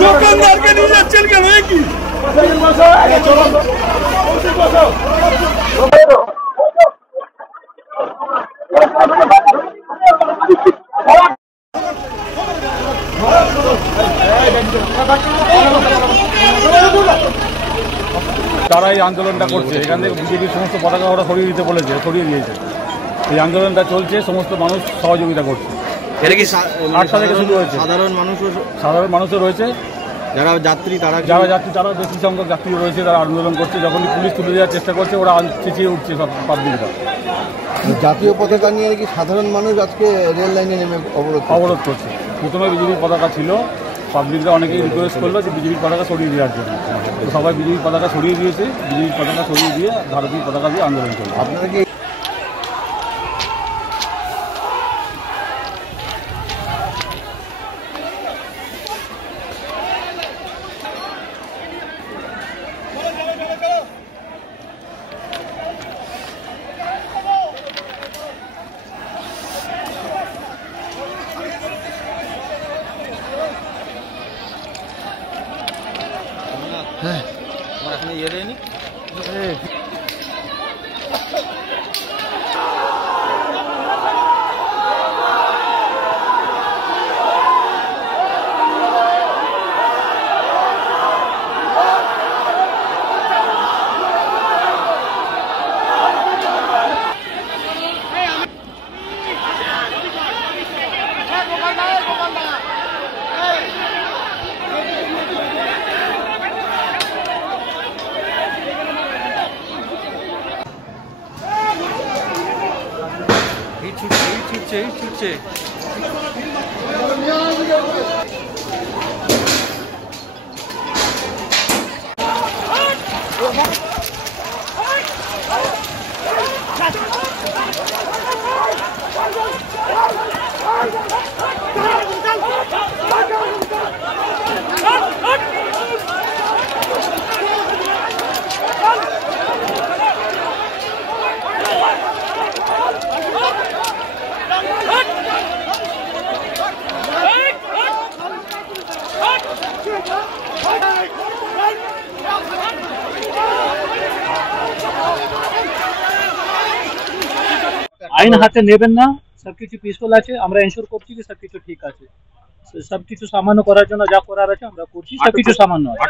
दुकानदार के नीचे चल के रहे की তারা এই আন্দোলনটা করছে, এখান থেকে বিজেপির সমস্ত পতাকা ওরা সরিয়ে দিতে বলেছে, সরিয়ে দিয়েছে। এই আন্দোলনটা চলছে, সমস্ত মানুষ সহযোগিতা করছে। এটা কি 8টা থেকে শুরু হয়েছে। সাধারণ মানুষও রয়েছে, যারা যাত্রী তারা বেশি সংখ্যক যাত্রী রয়েছে, তারা আন্দোলন করছে। যখনই পুলিশ তুলে দেওয়ার চেষ্টা করছে, ওরা চেঁচিয়ে উঠছে সব পাবলিকরা। জাতীয় পতাকা নিয়ে কি সাধারণ মানুষ আজকে রেল লাইনে নেমে অবরোধ করছে। প্রথমে বিজেপির পতাকা ছিল, পাবলিকরা অনেকেই রিকোয়েস্ট করলো যে বিজেপির পতাকা সরিয়ে দেওয়ার জন্য। সবাই বিজেপির পতাকা সরিয়ে দিয়েছে, বিজেপির পতাকা সরিয়ে দিয়ে ভারতীয় পতাকা দিয়ে আন্দোলন করছে। আপনারা কি এখন ইয়ে দেয়নি ছুটছে আইন হাতে নেবেন না, সবকিছু পিসফুল আছে, আমরা এনশিওর করছি যে সবকিছু ঠিক আছে। সবকিছু সামান্য করার জন্য যা করার আছে আমরা করছি, সবকিছু সামান্য আছে।